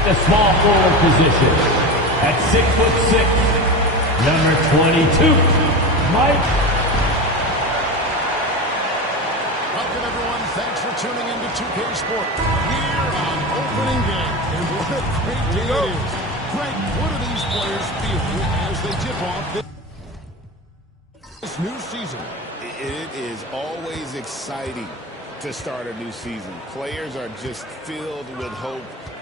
At the small forward position, at 6'6", number 22, Mike. Welcome, everyone. Thanks for tuning in to 2K Sport here on opening day. And what a great day it is. Greg, what are these players feeling as they tip off this new season? It is always exciting to start a new season. Players are just filled with hope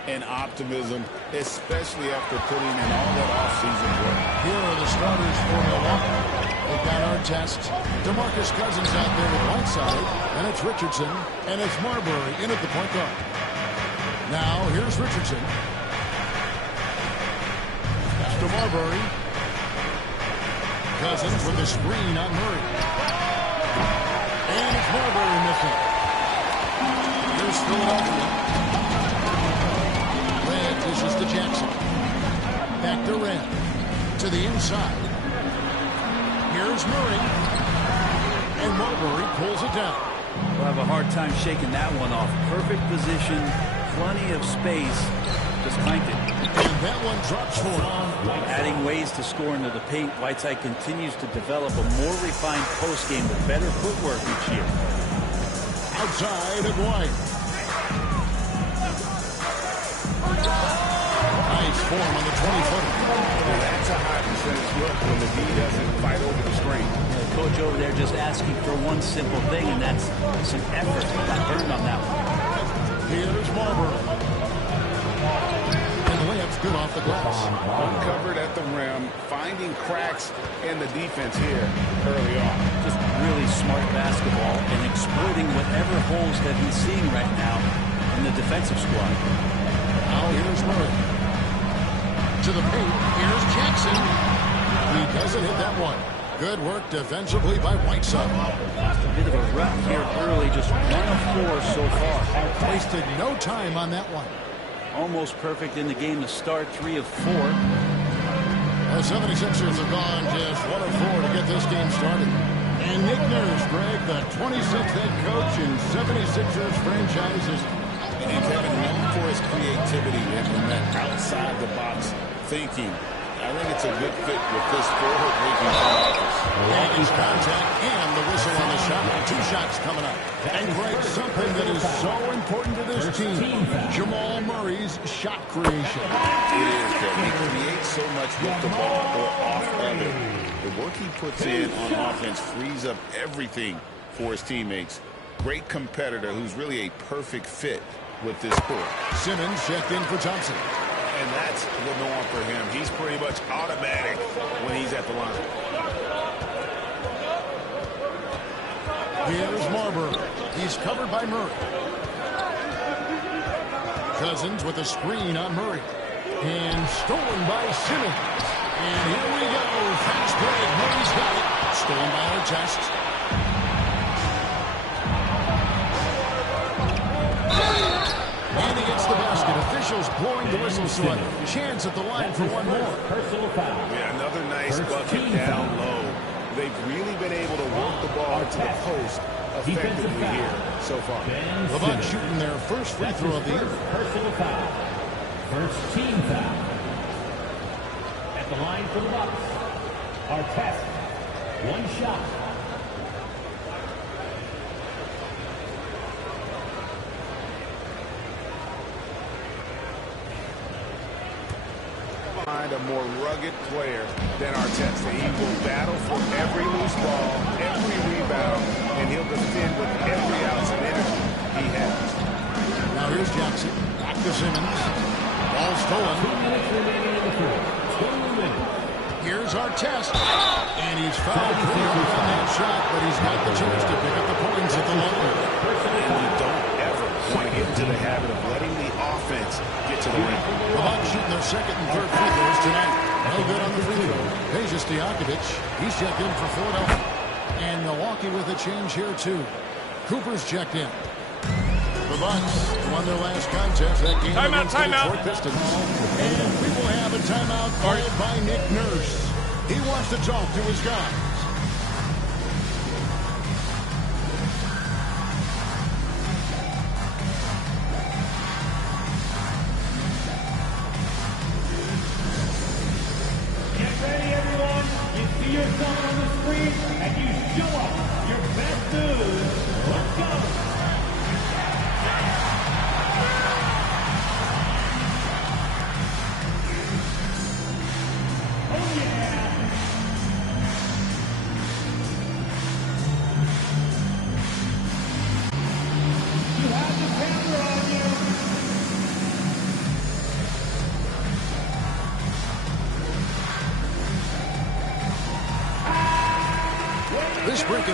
and optimism, especially after putting in all that offseason work. Here are the starters for Milwaukee. They've got Artest, DeMarcus Cousins out there with Whiteside, and it's Richardson, and it's Marbury in at the point guard. Now, here's Richardson. That's to Marbury. Cousins with the screen on Murray. And it's Marbury missing. Here's Philadelphia. Red dishes to Jackson. Back to Red. To the inside. Here's Murray. And Marbury pulls it down. We'll have a hard time shaking that one off. Perfect position, plenty of space. Just clanked it. And that one drops for him. Adding ways to score into the paint, Whiteside continues to develop a more refined post game with better footwork each year. Outside of White. Nice form on the 20-footer. That's a high percentage look when the D doesn't fight over the screen. The coach over there just asking for one simple thing, and that's some effort. Got burned on that one. Here's Marbury. And the layup's good off the glass. Uncovered at the rim, finding cracks in the defense here early on. Just really smart basketball and exploiting whatever holes that he's seeing right now in the defensive squad. Now here's Murray. To the paint. Here's Jackson. He doesn't hit that one. Good work defensively by Whiteside. A bit of a rut here early, just 1 of 4 so far. Wasted no time on that one. Almost perfect in the game to start, 3 of 4. The 76ers have gone just 1 of 4 to get this game started. And Nick Nurse, Greg, the 26th head coach in 76ers franchises. And Kevin, known for his creativity and that outside-the-box thinking. I think it's a good fit with this forward-looking offense. Yankees contact and the whistle on the shot. 2 shots coming up. And Greg, something that is so important to this team, Jamal Murray's shot creation. It is, Kevin. He creates so much with the ball or off of it. The work he puts in on offense frees up everything for his teammates. Great competitor who's really a perfect fit with this sport. Simmons checked in for Thompson. And that's the norm for him. He's pretty much automatic when he's at the line. Here's Marbury. He's covered by Murray. Cousins with a screen on Murray. And stolen by Simmons. And here we go. Fast break. Murray's got it. Stolen by Artest. And he gets the basket. Officials blowing the whistle, so a chance at the line for one more. Personal foul. Yeah, another nice bucket down low. They've really been able to work the ball to the post effectively here so far. The Bucks shooting their first free throw of the year. Personal foul. First team foul. At the line for the Bucks, Artest. 1 shot. Find a more rugged player than Artest. He will battle for every loose ball, every rebound, and he'll defend with every ounce of energy he has. Now here's Jackson. Back to Simmons. Ball stolen. 2 minutes remaining in the fourth. 2 minutes. Here's Artest. And he's fouled pretty hard on that shot, but he's got the chance to pick up the points at the line. And you don't ever want to get into the habit of letting the offense get to the rim. The Bucks shooting their second and third free throws tonight. No good on the free throw. Peja Stojakovic. He's checked in for Philadelphia. And Milwaukee with a change here, too. Cooper's checked in. The Bucks won their last contest. That game against the Detroit Pistons. And we will have a timeout called by Nick Nurse. He wants to talk to his guys.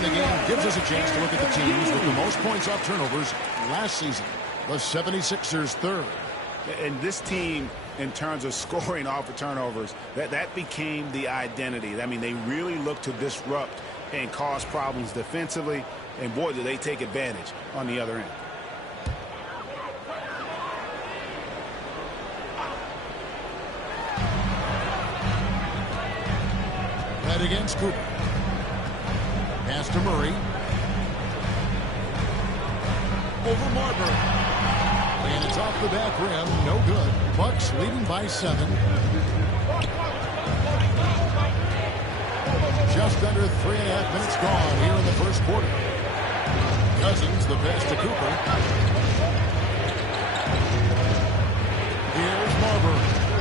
the game gives us a chance to look at the teams with the most points off turnovers last season. The 76ers third. And this team, in terms of scoring off of turnovers, that became the identity. I mean, they really look to disrupt and cause problems defensively, and boy, do they take advantage on the other end. Head against Cooper. Pass to Murray. Over Marbury. And it's off the back rim. No good. Bucks leading by 7. Just under 3.5 minutes gone here in the first quarter. Cousins, the pass to Cooper. Here's Marbury.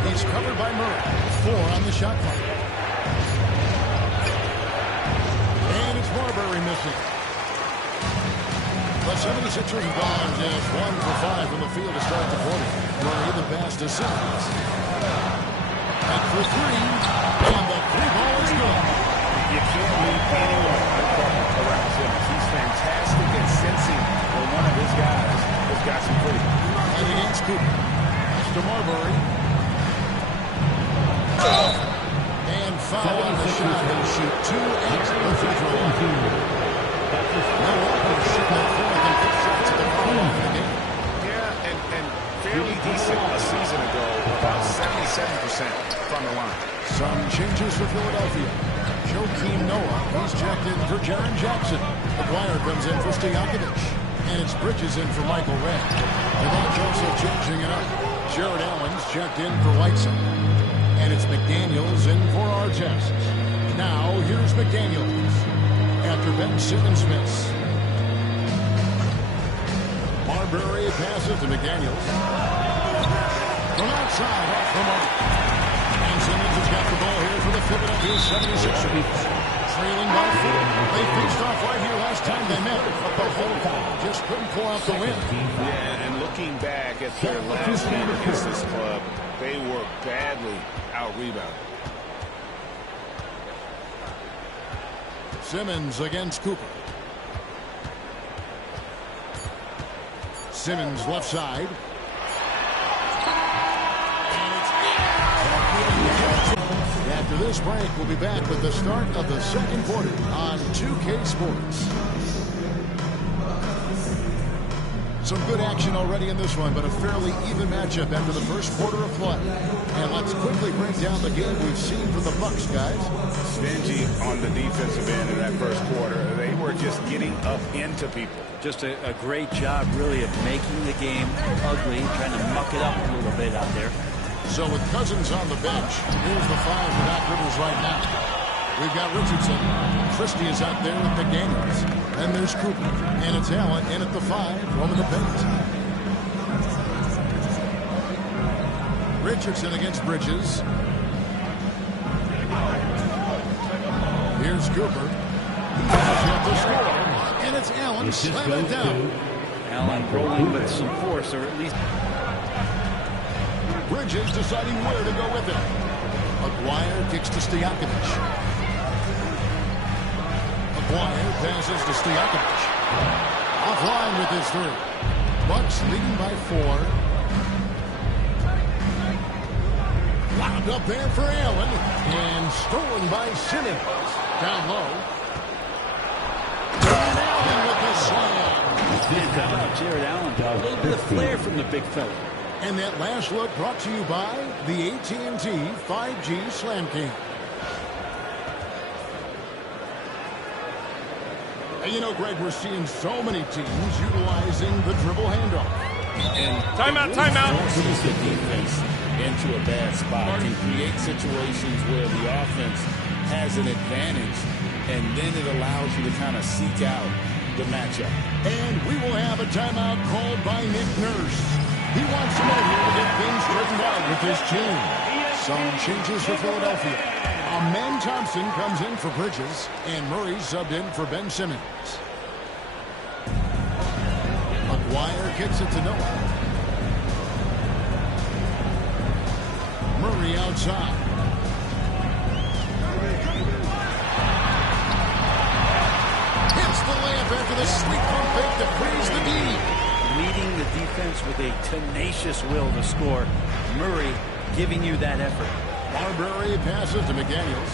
He's covered by Murray. 4 on the shot clock. And it's Marbury missing. The 76ers have gone just 1 for 5 from the field to start the quarter. Murray the pass to Simmons. And for 3. And the 3-ball is good. You can't leave anyone uncovered around Simmons. He's fantastic at sensing when one of his guys has got some free. And against Cooper. Pass to Marbury. And foul on the shot. He'll shoot 2 at the free throw line. No open shooting at 4th and 5th shots at the front of the game. Yeah, and fairly decent a season ago, about 77% from the line. Some changes for Philadelphia. Joakim Noah, he's checked in for Jaren Jackson. McGuire comes in for Stojakovic. And it's Bridges in for Michael Redd. The bench also changing it up. Jared Allen's checked in for Whiteside. And it's McDaniels in for Artest. Now, here's McDaniels. After Ben Simmons miss. Marbury passes to McDaniels. From outside, off the mark. And Simmons has got the ball here for the Philadelphia 76ers. Trailing by 4. They faced off right here last time they met. But the whole time just couldn't pull out the win. Yeah, and looking back at their last game against this club, they were badly out-rebounded. Simmons against Cooper. Simmons left side. After this break, we'll be back with the start of the second quarter on 2K Sports. Some good action already in this one, but a fairly even matchup after the first quarter of play. And let's quickly break down the game we've seen from the Bucks, guys. Stingy on the defensive end in that first quarter. They were just getting up into people. Just a great job, really, of making the game ugly, trying to muck it up a little bit out there. So with Cousins on the bench, here's the 5 for Doc Rivers right now. We've got Richardson. Christie is out there with McDaniels. Then there's Cooper. And it's Allen in at the 5, roaming the paint. Richardson against Bridges. Here's Cooper. He has yet to score. And it's Allen slamming down. Allen rolling with some force, or at least... Bridges deciding where to go with it. McGuire kicks to Stojakovic. McGuire passes to Stojakovic. Offline with his 3. Bucks leading by 4. Wound up there for Allen. And stolen by Simmons. Down low. And Allen with the slam. How about Jared Allen? A little bit of flair from the big fella. And that last look brought to you by the AT&T 5G Slam King. And you know, Greg, we're seeing so many teams utilizing the dribble handoff. And timeout. Forces the defense into a bad spot. Can create situations where the offense has an advantage, and then it allows you to kind of seek out the matchup. And we will have a timeout called by Nick Nurse. He wants some in here to get things straightened out with his team. Some changes for Philadelphia. Amen Thompson comes in for Bridges, and Murray subbed in for Ben Simmons. McGuire kicks it to Noah. Murray outside. after the sweet pump fake to freeze the D. Leading the defense with a tenacious will to score. Murray giving you that effort. Marbury passes to McDaniels.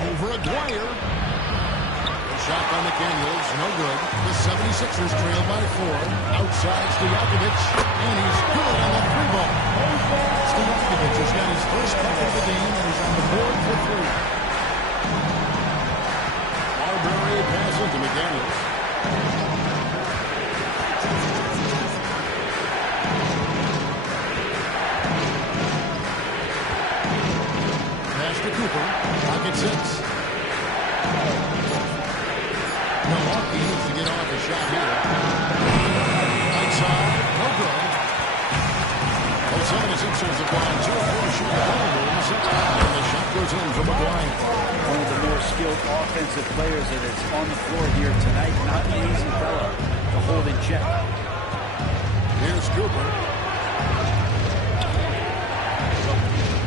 Over Aguirre. The shot by McDaniels, no good. The 76ers trail by 4. Outside Stojakovic, and he's good on the 3-ball. Stojakovic has got his first bucket of the game, and he's on the board for 3. Marbury passes to McDaniels. Cooper, pocket 6. Milwaukee needs to get off a shot here. Right side, no good. The 76ers have gone 2 of 4 shooting overs, and the shot goes in from McGuire. One of the more skilled offensive players that is on the floor here tonight. Not an easy fella to hold in check. Here's Cooper.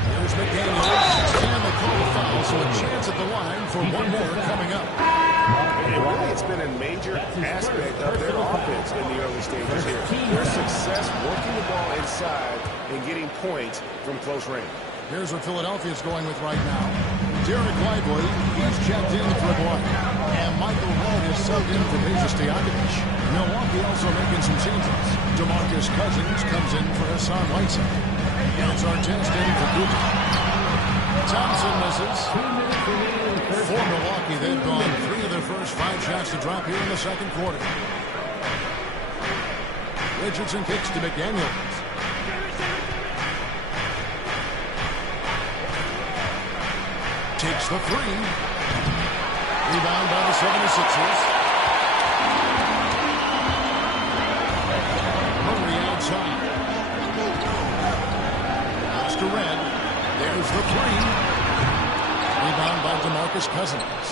Here's McDaniels. And they call a foul, so a chance at the line for one more coming up. And really, it's been a major aspect of their offense in the early stages here. Their success working the ball inside and getting points from close range. Here's what Philadelphia's going with right now. Derek Lively, he's checked in for Aguirre. And Michael Hall is subbed in for Stojakovic. Milwaukee also making some changes. DeMarcus Cousins comes in for Hassan Whiteside. And it's Artest in for Cooper. Thompson misses. For Milwaukee, they've gone 3 of their first 5 shots to drop here in the second quarter. Richardson kicks to McDaniels. Takes the 3. Rebound by the 76ers. Murray outside. Pass to Red. There's the 3. Rebound by DeMarcus Cousins.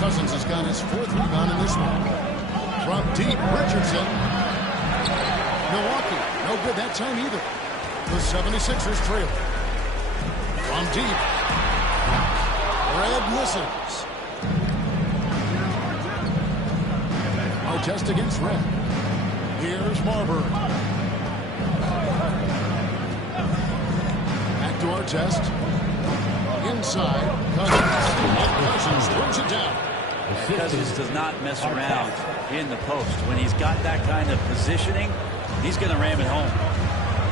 Cousins has got his 4th rebound in this one. From deep, Richardson. Milwaukee, no good that time either. The 76ers trail. From deep. Red misses. Artest against Red. Here's Marbury. Back to Artest. Inside, Cousins throws it down. Cousins does not mess around in the post. When he's got that kind of positioning, he's going to ram it home.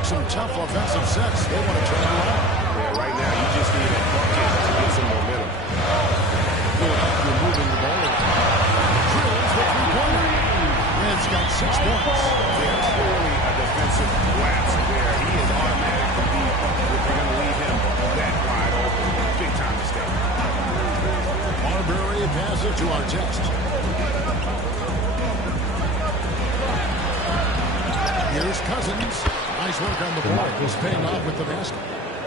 Some tough offensive sets. They want to turn it around. Yeah, right now you just need a bucket to get some momentum. Philadelphia moving the ball. Drills the 3-pointer. Red's got 6 points. Yeah, clearly a defensive lapse there. He is automatic to be if you're going to leave him that wide open. Big time mistake. Marbury passes to Artest. Here's Cousins. Nice work on the board. Was paying off with the basket.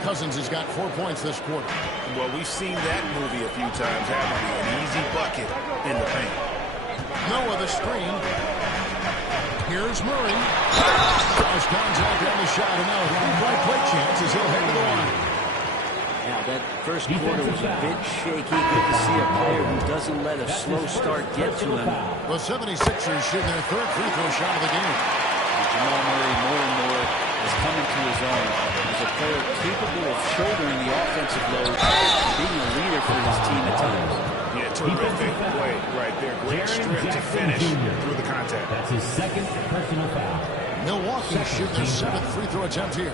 Cousins has got 4 points this quarter. Well, we've seen that movie a few times, haven't we? An easy bucket in the paint. Noah the screen. Here's Murray. Cross contact on the shot, and now a right play chance as he'll head to the line. Yeah, that first quarter was a bit shaky. Good to see a player who doesn't let a slow start get to him. The 76ers shoot their 3rd free throw shot of the game. Jamal Murray more and more is coming to his own as a player capable of shouldering the offensive load, being a leader for his team at times. Yeah, terrific play right there. Great strip to finish through the contact. That's his 2nd personal foul. Milwaukee shoot their 7th free throw attempt here.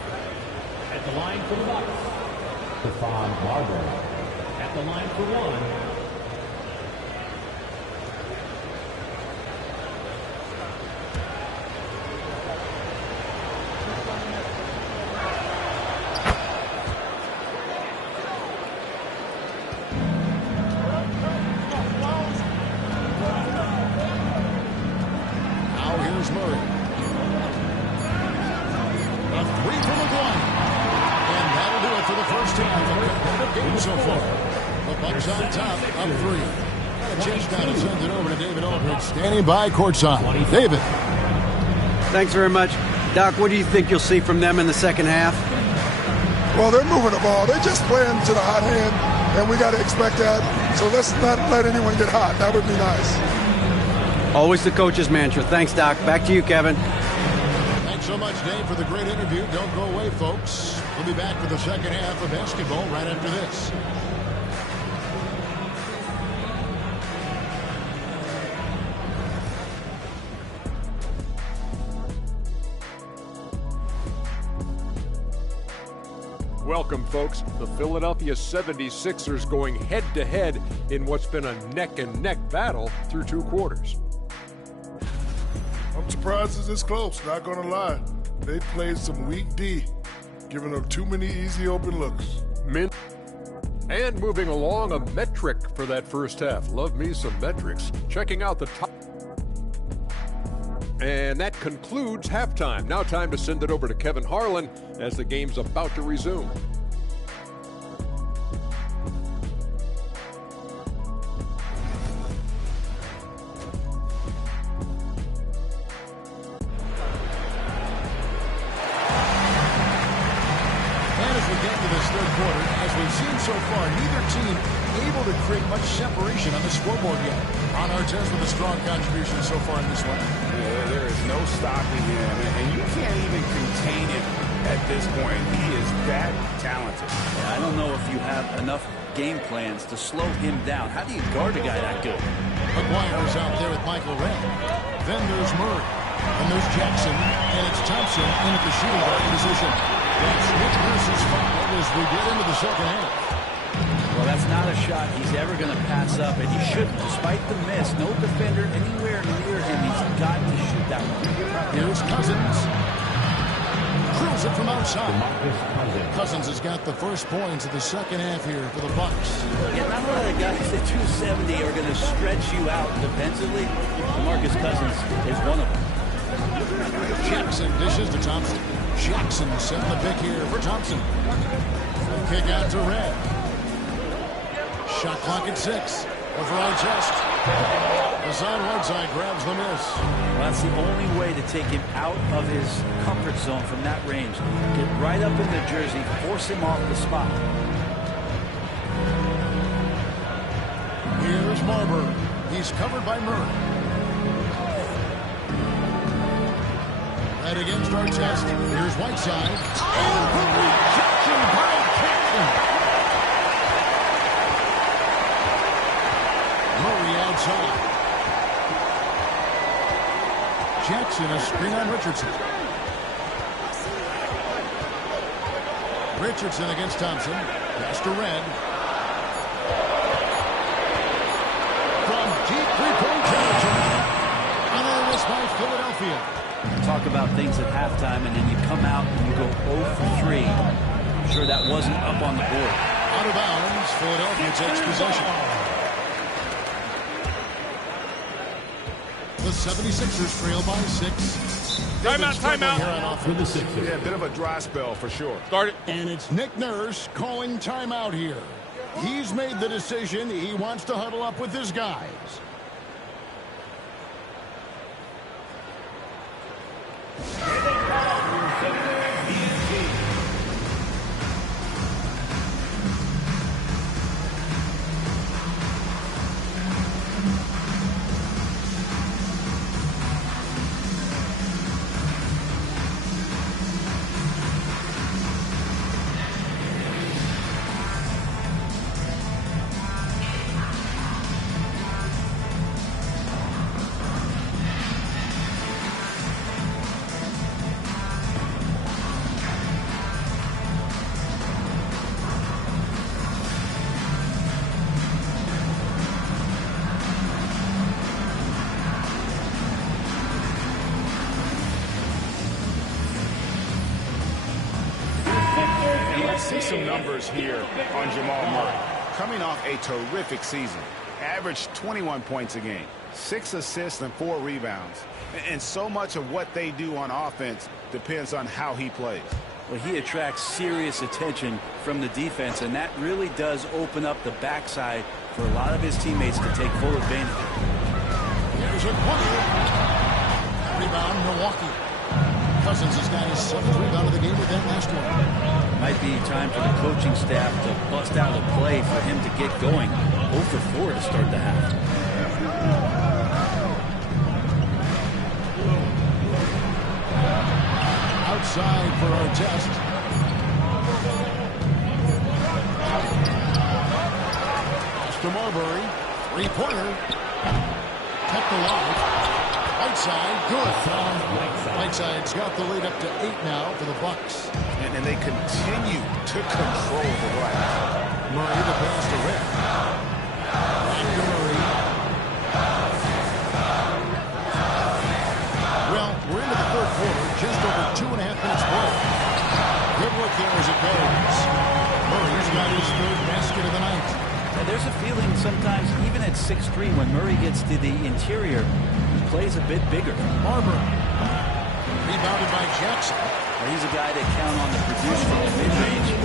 At the line for the Bucks, Stephon Marbury. At the line for 1. Murray. A 3 from Aguirre. And that'll do it for the first half of the competitive game so far. The Bucks on top, up 3. Chase down and sends it over to David Aldridge, standing by courtside. David. Thanks very much. Doc, what do you think you'll see from them in the second half? Well, they're moving the ball. They're just playing to the hot hand, and we got to expect that. So let's not let anyone get hot. That would be nice. Always the coach's mantra. Thanks, Doc. Back to you, Kevin. Thanks so much, Dave, for the great interview. Don't go away, folks. We'll be back with the second half of basketball right after this. Welcome, folks. The Philadelphia 76ers going head-to-head in what's been a neck-and-neck battle through 2 quarters. I'm surprised it's this close, not going to lie. They played some weak D, giving up too many easy open looks. And moving along, a metric for that first half. Love me some metrics. Checking out the top. And that concludes halftime. Now time to send it over to Kevin Harlan as the game's about to resume. So far, neither team able to create much separation on the scoreboard yet. On our test with a strong contribution so far in this one. Yeah, there is no stopping him, and you can't even contain him at this point. He is that talented. Yeah, I don't know if you have enough game plans to slow him down. How do you guard a guy that good? McGuire's out there with Michael Red. Then there's Murray. And there's Jackson. And it's Thompson in at the shooting guard position. That's Nick Nurse's foul as we get into the second half. Well, that's not a shot he's ever going to pass up, and he shouldn't. Despite the miss, no defender anywhere near him. He's got to shoot that one. Here's Cousins. Drills it from outside. Cousins has got the first points of the second half here for the Bucks. Yeah, not a lot of guys at 270 are going to stretch you out defensively. DeMarcus Cousins is one of them. Jackson dishes to Thompson. Jackson setting the pick here for Thompson. Kick out to Red. Shot clock at 6. Over on chest. Hassan Whiteside grabs the miss. Well, that's the only way to take him out of his comfort zone from that range. Get right up in the jersey, force him off the spot. Here's Marbury. He's covered by Murray. Right against our test. Here's Whiteside. And the rejection by Cannon. Murray outside. Jackson a screen on Richardson. Richardson against Thompson. Pass to Red. From deep three-point territory. Another miss by Philadelphia. Talk about things at halftime, and then you come out and you go 0 for 3. I'm sure that wasn't up on the board. Out of bounds. Philadelphia takes possession. The 76ers trail by 6. Timeout. For the Sixers. Yeah, a bit of a dry spell for sure. Start it. And it's Nick Nurse calling timeout here. He's made the decision. He wants to huddle up with his guys. See some numbers here on Jamal Murray. Coming off a terrific season. Averaged 21 points a game, 6 assists and 4 rebounds. And so much of what they do on offense depends on how he plays. Well, he attracts serious attention from the defense, and that really does open up the backside for a lot of his teammates to take full advantage. Here's a quick rebound, Milwaukee. Cousins has got his 7th rebound of the game with that last one. Might be time for the coaching staff to bust out a play for him to get going. 0 for 4 to start the half. Outside for our test. To Marbury. Three-pointer. Kept alive. Whiteside, good. Whiteside's got the lead up to 8 now for the Bucks. And they continue to control the glass. Murray, the pass to Rick. Back to Murray. Well, we're into the third quarter, just over 2.5 minutes play. Good look there as it goes. Murray's got his third basket of the night. Now, there's a feeling sometimes, even at 6'3", when Murray gets to the interior, he plays a bit bigger. Marbury. Rebounded by Jackson. He's a guy they count on to produce from the mid-range. He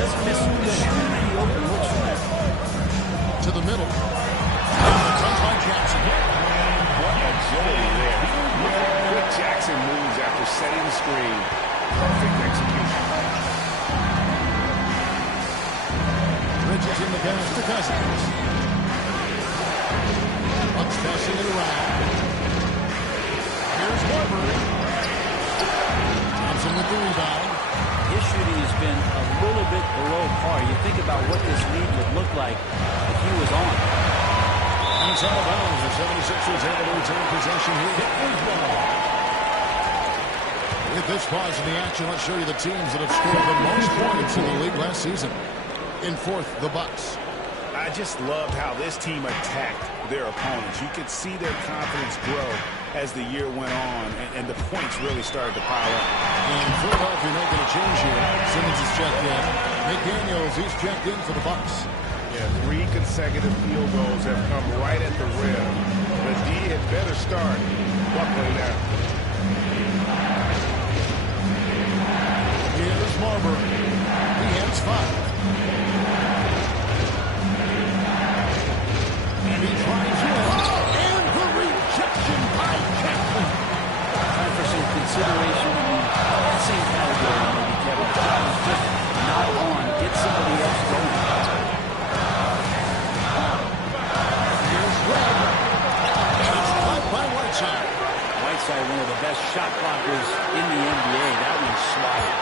doesn't miss too many open looks from there. To the middle. Done by Jackson. What agility there. Look how quick Jackson moves after setting the screen. Perfect execution. Bridges in the pass to Cousins. Bucks passing it around. Here's Marbury. With the rebound. His shooting has been a little bit below par. You think about what this lead would look like if he was on. And it's out of bounds. The 76ers able to return possession here. With this pause in the action, let's show you the teams that have scored the most points in the league last season. In fourth, the Bucks. I just loved how this team attacked their opponents. You could see their confidence grow as the year went on, and the points really started to pile up. And Philadelphia making a change here. Simmons is checked in. McDaniels, he's checked in for the Bucks. Yeah, 3 consecutive field goals have come right at the rim. The D had better start buckling down. Here's Marbury. He has 5. And he tries in. And the rejection by Jackson. Time for some consideration in the passing category, maybe, Kevin. The shot is just not on. Get somebody else going. Here's Webb. And it's caught by Whiteside. Whiteside, one of the best shot blockers in the NBA. That one's slotted.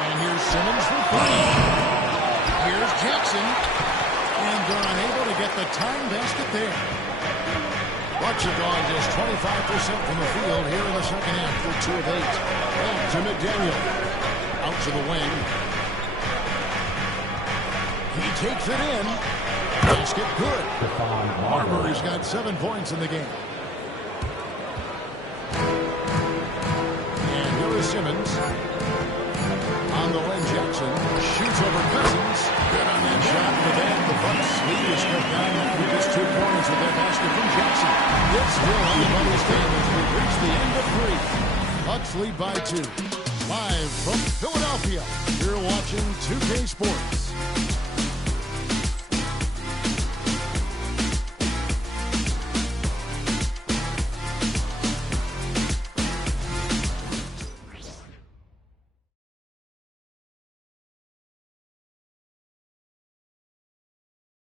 And here's Simmons for 3. Here's Jackson. And they're unable to get the time basket there. Bucks have gone just 25% from the field here in the second half for 2 of 8. Back to McDaniel. Out to the wing. He takes it in. Basket good. Marbury's got 7 points in the game. And here is Simmons. On the wing, Jackson shoots over Cousins. Good on that shot. With that, the Bucks lead is cut down now to just 2 points with that basket from Jackson. It's still anybody's game as we reach the end of 3. Bucks lead by 2. Live from Philadelphia, you're watching 2K Sports.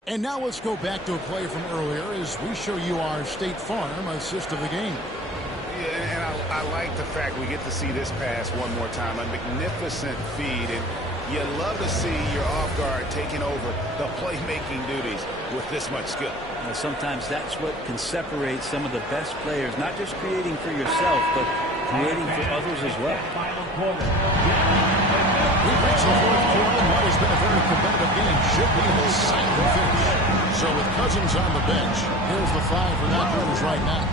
And now let's go back to a play from earlier as we show you our State Farm assist of the game. Yeah, and I like the fact we get to see this pass one more time. A magnificent feed, and you love to see your off guard taking over the playmaking duties with this much skill. Well, sometimes that's what can separate some of the best players, not just creating for yourself, but creating for others as well. We've reached the fourth quarter, and what has been a very competitive game should be an exciting finish. So with Cousins on the bench, here's the 5 for Knockers right now.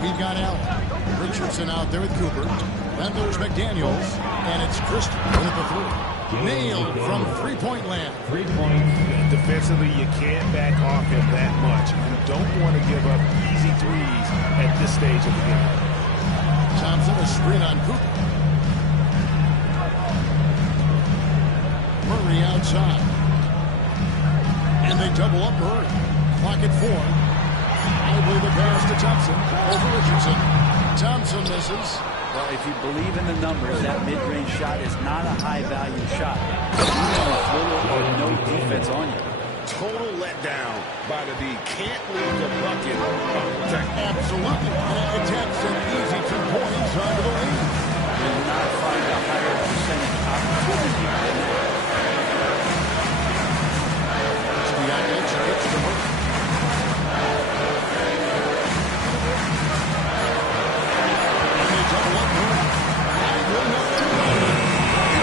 We've got Allen. Richardson out there with Cooper. Then there's McDaniels, and it's Christian in at the 3. Nailed from three-point land. 3 points. Defensively, you can't back off him that much. You don't want to give up easy threes at this stage of the game. Thompson, a screen on Cooper. Murray outside. And they double up Murray. Clock at 4. I believe the pass to Thompson over Richardson. Thompson misses. Well, if you believe in the numbers, that mid-range shot is not a high-value shot. You have little or no defense on you. total letdown by the D. Can't leave the bucket unprotected. Absolutely. And it takes an easy 2 points onto the lead. Will not find a higher percentage opportunity than that. Stojakovic gets to work. And they double up here.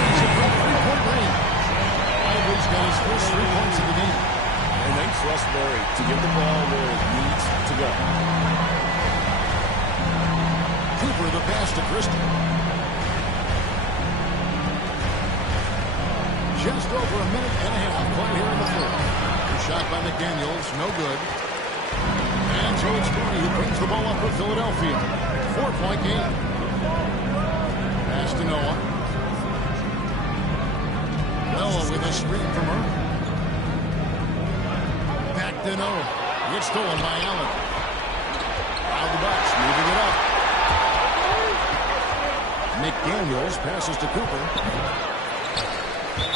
He's a good 3-point range. Ivory's got his first 3 points of the game. And they trust Murray to get the ball where it needs to go. Cooper the pass to Christie. Just over a minute and a half played here in the fourth. The shot by McDaniels, no good. And so it's Mooney who brings the ball up for Philadelphia. 4-point game. Pass to Noah. Noah with a screen from her. Back to Noah. It's stolen by Allen. Out the Bucks, moving it up. McDaniels passes to Cooper.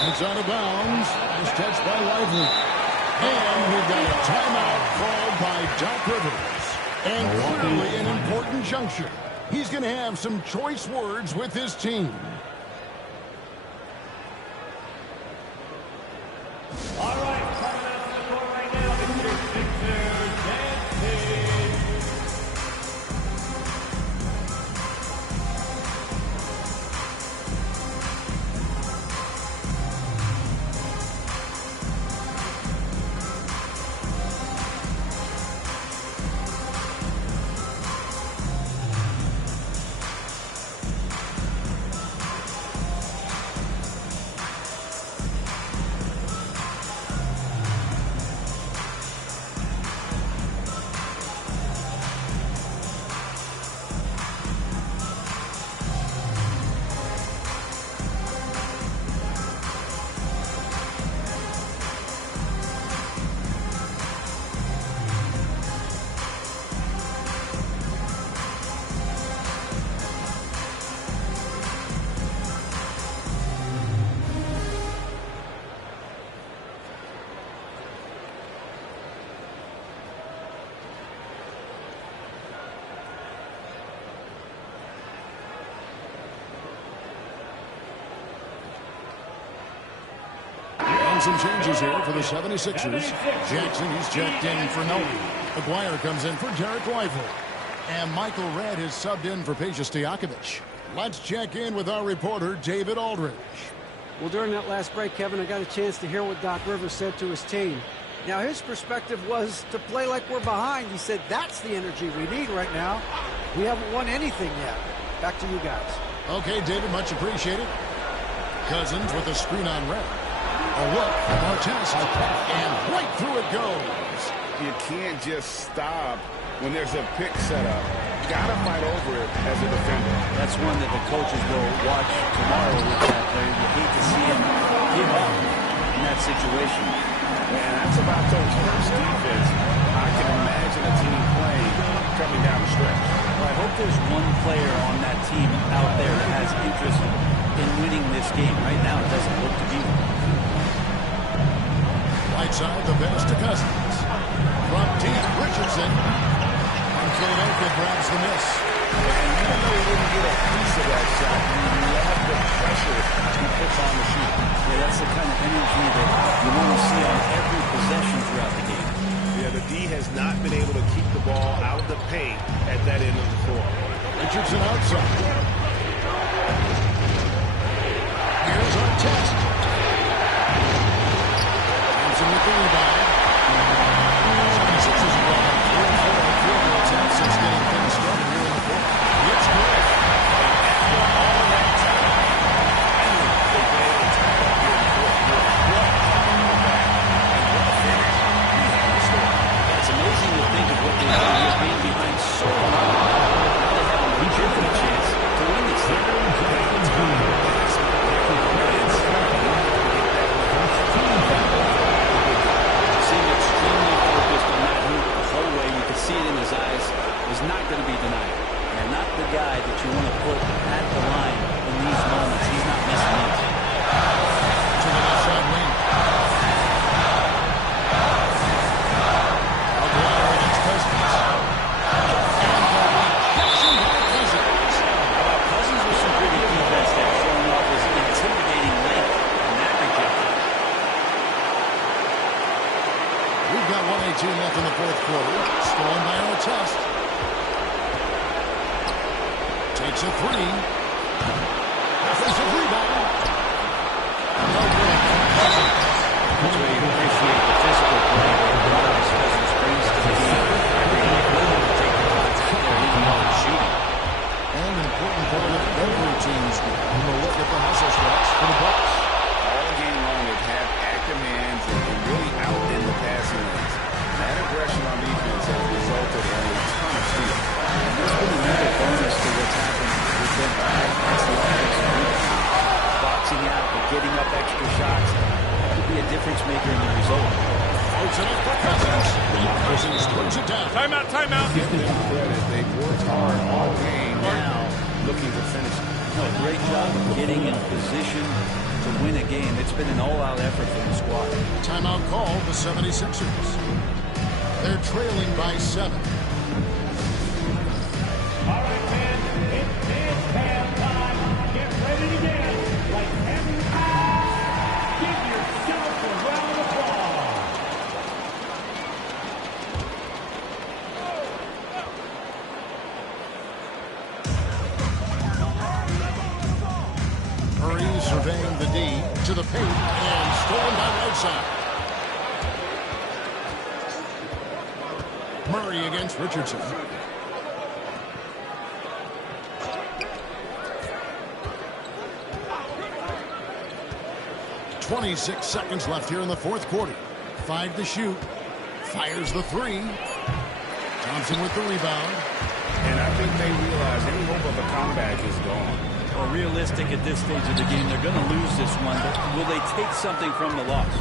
It's out of bounds. It's touched by Lively. And we've got a timeout called by Doc Rivers. And clearly an important juncture. He's going to have some choice words with his team. All right, coming out to the court right now, it's your Sixers and Kings. Some changes here for the 76ers. Jackson, he's checked in for Noah. Aguirre comes in for Derek Lively. And Michael Redd is subbed in for Peja Stojakovic. Let's check in with our reporter, David Aldridge. Well, during that last break, Kevin, I got a chance to hear what Doc Rivers said to his team. Now, his perspective was to play like we're behind. He said, that's the energy we need right now. We haven't won anything yet. Back to you guys. Okay, David, much appreciated. Cousins with a screen on Redd. A look from Artest, and right through it goes. You can't just stop when there's a pick set up. Gotta fight over it as a defender. That's one that the coaches will watch tomorrow with that player. You hate to see him give up in that situation. And that's about Coach Kirk's defense. I can imagine a team playing coming down the stretch. Well, I hope there's one player on that team out there that has interest in winning this game. Right now, it doesn't look to be one. Right side, the pass to Cousins. From deep, Richardson. And Philadelphia grabs the miss. And even though he didn't get a piece of that shot, you love the pressure he puts on the shoot. Yeah, that's the kind of energy that you want to see on every possession throughout the game. Yeah, the D has not been able to keep the ball out of the paint at that end of the floor. Richardson outside. Here's Artest. Thompson with the rebound. 76ers are ball on 3-4 on field goals out since getting things started here in the fourth. It's good. After all that time, they were able to tie it here in the fourth quarter. What a comeback and what a finish. It's amazing to think of what they've done here, being behind so long. Now they have a legitimate chance Offensive rebound. No good. That's where you appreciate the physical play that special springs to the team. They're willing to take the contact there, even though it's shooting. And an important part of every team's game. We'll look at the hustle stretch for the Bucks. All game long, they've had active hands and really out in the passing lanes. That aggression on defense has resulted in a ton of steals. And there's been another bonus to what's happened with them tonight. That's the offensive rebound. Boxing out, but getting up extra shots. That could be a difference maker in the result. Floats it up for Cousins. Cousins turns it down. Timeout. Give them credit. They've worked hard all game now, looking to finish. No, great job of getting in position to win a game. It's been an all-out effort from the squad. Timeout call the 76ers. They're trailing by 7. All right, man, it's halftime. Get ready to dance like every Give yourself a round of applause. Murray surveying the D to the paint and stolen by right side. Murray against Richardson. .26 seconds left here in the fourth quarter. 5 to shoot. Fires the 3. Thompson with the rebound. And I think they realize any hope of a comeback is gone. Well, realistic at this stage of the game, they're going to lose this one, but will they take something from the loss?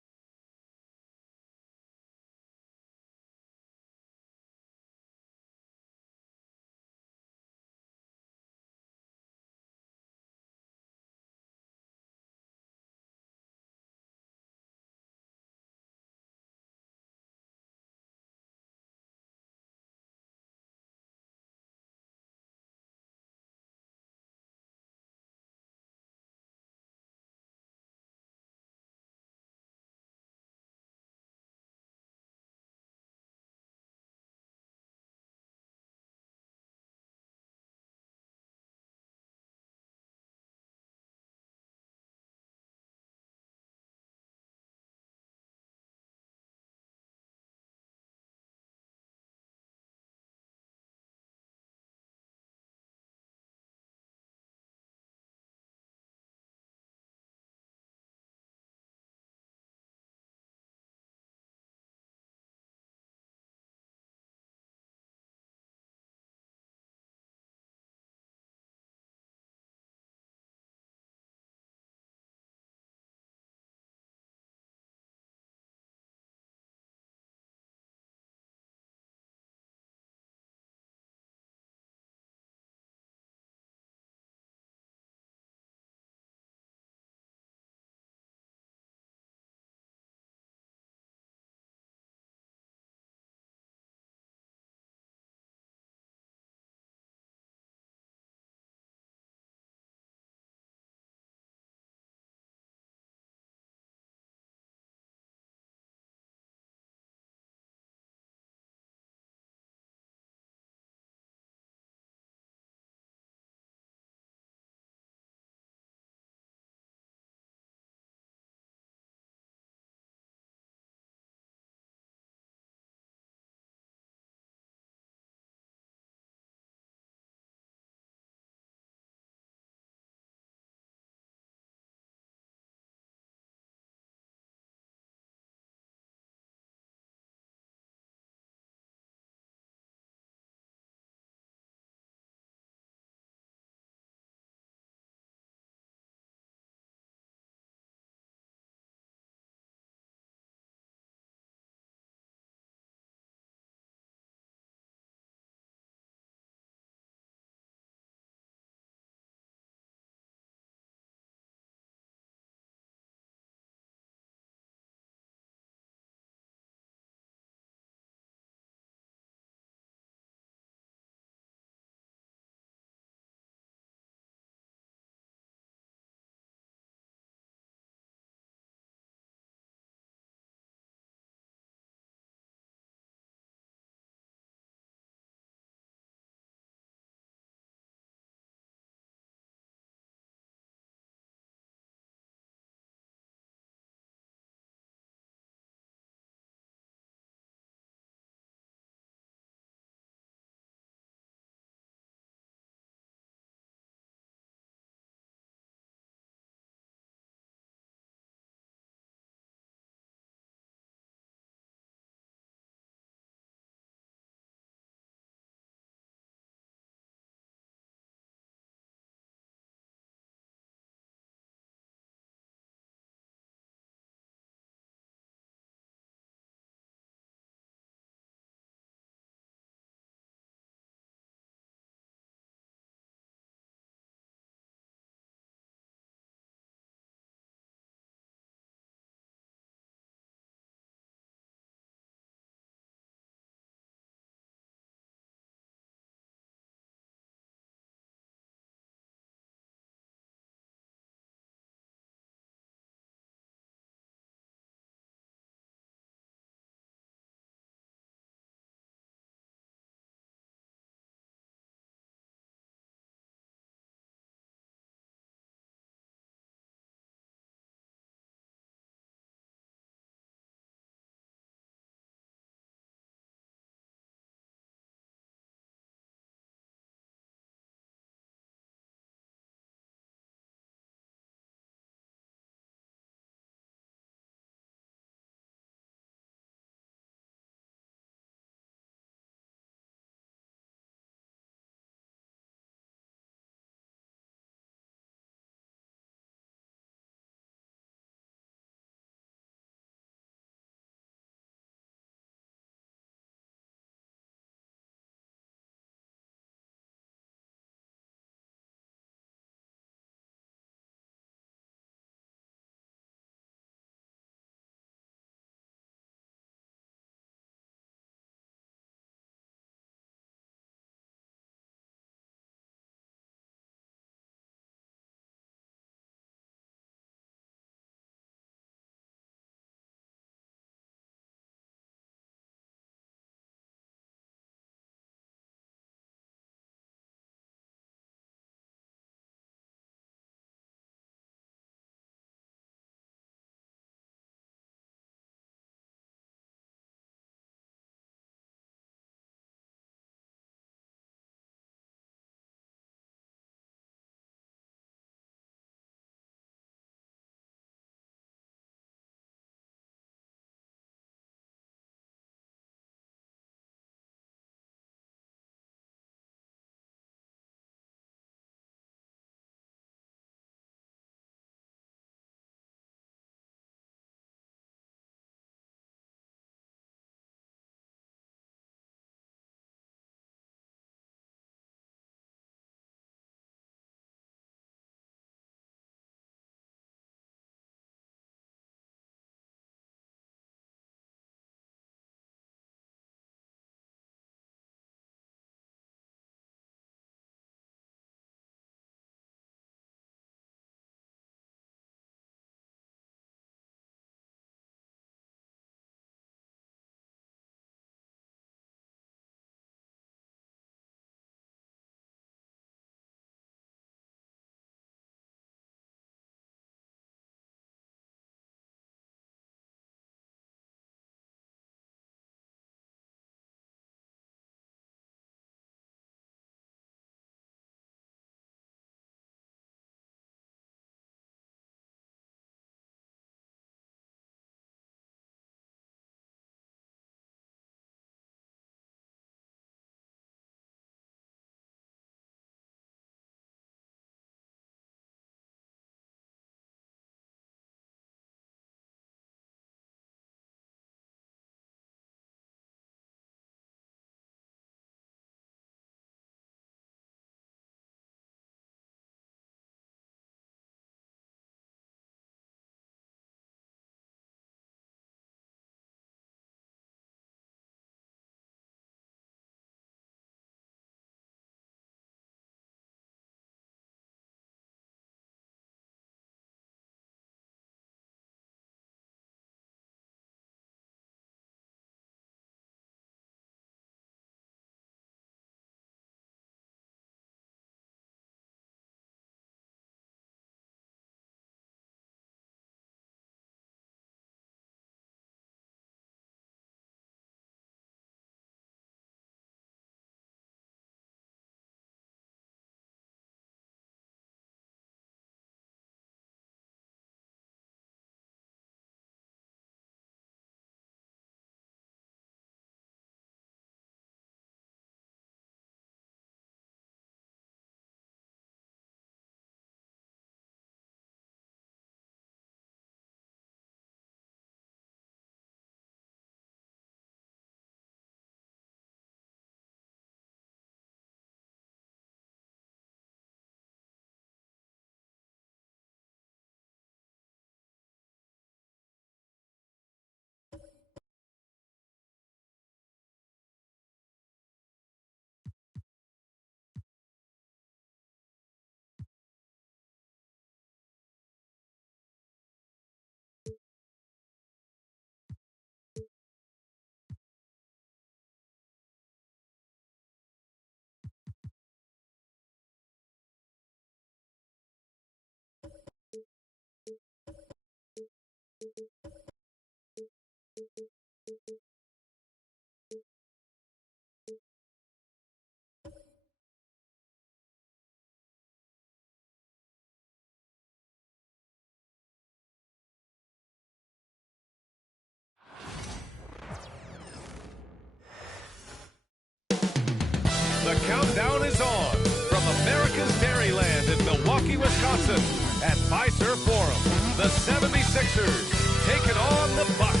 The countdown is on from America's Dairyland in Milwaukee, Wisconsin at Fiserv Forum. The 76ers taking on the Bucks.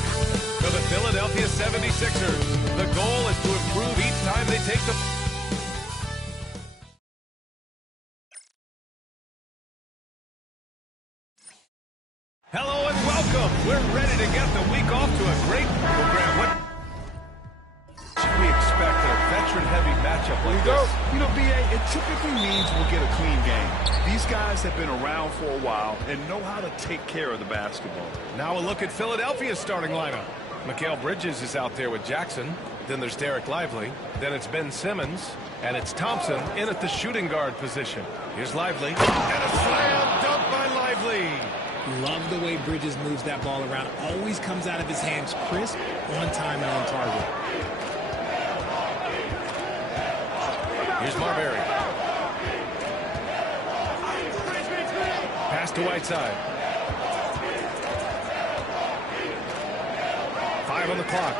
For the Philadelphia 76ers, the goal is to improve each time they take the... Hello and welcome. We're ready to get the week off to a great program. What should we expect in a veteran-heavy matchup like this? You know, B.A., it typically means we'll get a clean game. These guys have been around for a while and know how to take care of the basketball. Now a look at Philadelphia's starting lineup. Mikal Bridges is out there with Jackson. Then there's Derek Lively. Then it's Ben Simmons. And it's Thompson in at the shooting guard position. Here's Lively. And a slam dunk by Lively. Love the way Bridges moves that ball around. Always comes out of his hands crisp, on time, and on target. Here's Marbury. Pass to Whiteside. 5 on the clock.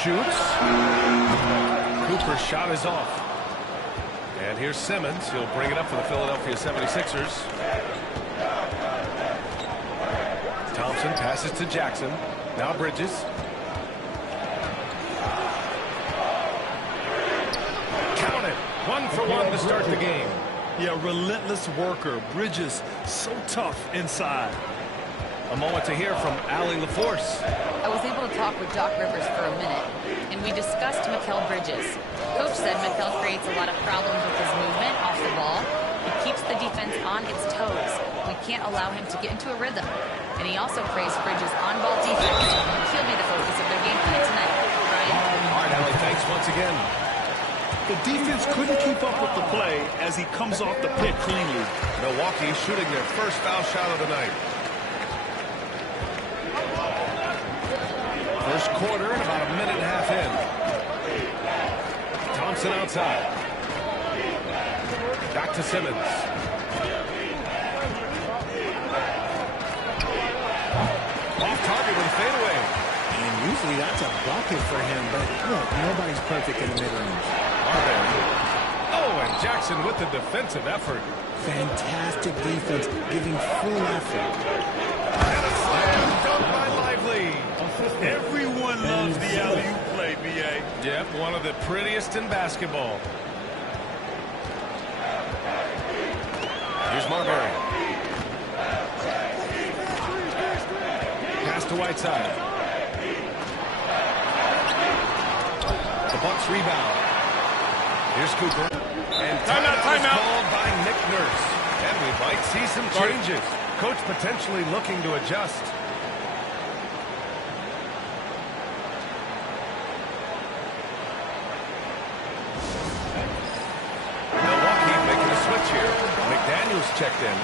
Shoots. Cooper's shot is off. And here's Simmons. He'll bring it up for the Philadelphia 76ers. Thompson passes to Jackson. Now Bridges. Count it. 1 for 1 to start the game. Yeah, relentless worker. Bridges, so tough inside. A moment to hear from Allie LaForce. I was able to talk with Doc Rivers for a minute, and we discussed Mikal Bridges. Coach said Mikal creates a lot of problems with his movement off the ball. He keeps the defense on its toes. We can't allow him to get into a rhythm. And he also praised Bridges' on-ball defense. He'll be the focus of their game plan tonight. Ryan? All right, Allie, thanks once again. The defense couldn't keep up with the play as he comes off the pick cleanly. Milwaukee shooting their first foul shot of the night. First quarter and about a minute and a half in. Thompson outside. Back to Simmons. Off target with a fadeaway. And usually that's a bucket for him, but look, nobody's perfect in the mid-range. Oh, and Jackson with the defensive effort. Fantastic defense, giving full effort. And a slam dunk by Lively. Everyone loves the alley-oop play, B.A. Yep, one of the prettiest in basketball. Here's Marbury. Pass to Whiteside. The Bucks rebound. Here's Cooper. And timeout called by Nick Nurse. And we might see some changes. Coach potentially looking to adjust. Milwaukee making a switch here. McDaniels checked in.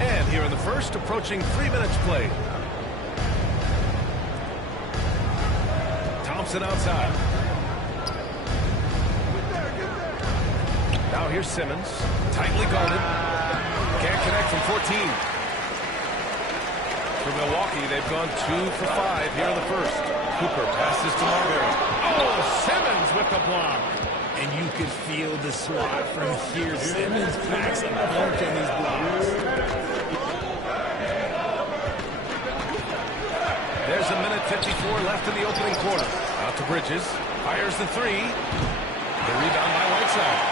And here in the first, approaching 3 minutes played. Thompson outside. Now here's Simmons. Tightly guarded. Can't connect from 14. For Milwaukee, they've gone 2 for 5 here in the first. Cooper passes to Marbury. Oh, Simmons with the block. And you could feel the swat from here. Simmons packs a punch on these blocks. There's a minute 54 left in the opening quarter. Out to Bridges. Fires the 3. The rebound by Whiteside.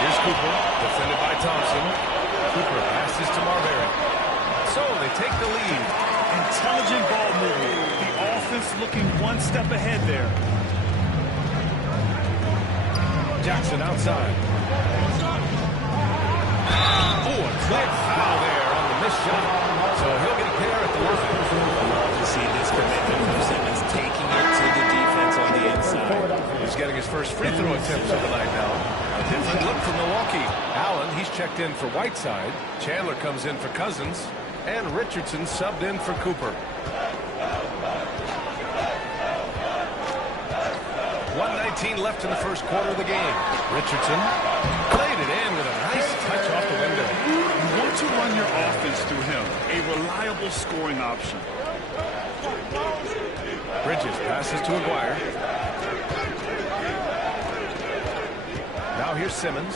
Here's Cooper. Defended by Thompson. Cooper passes to Marbury. So they take the lead. Intelligent ball movement. The offense looking one step ahead there. Jackson outside. Oh, a clear foul there on the missed shot. So he'll get a pair at the line. Love to see this commitment from Simmons taking it to the defense on the inside. He's getting his first free throw attempts of the night now. A different look for Milwaukee. Allen, he's checked in for Whiteside. Chandler comes in for Cousins. And Richardson subbed in for Cooper. 1:19 left in the first quarter of the game. Richardson played it in with a nice touch off the window. You want to run your offense through him. A reliable scoring option. Bridges passes to Aguirre. Now here's Simmons.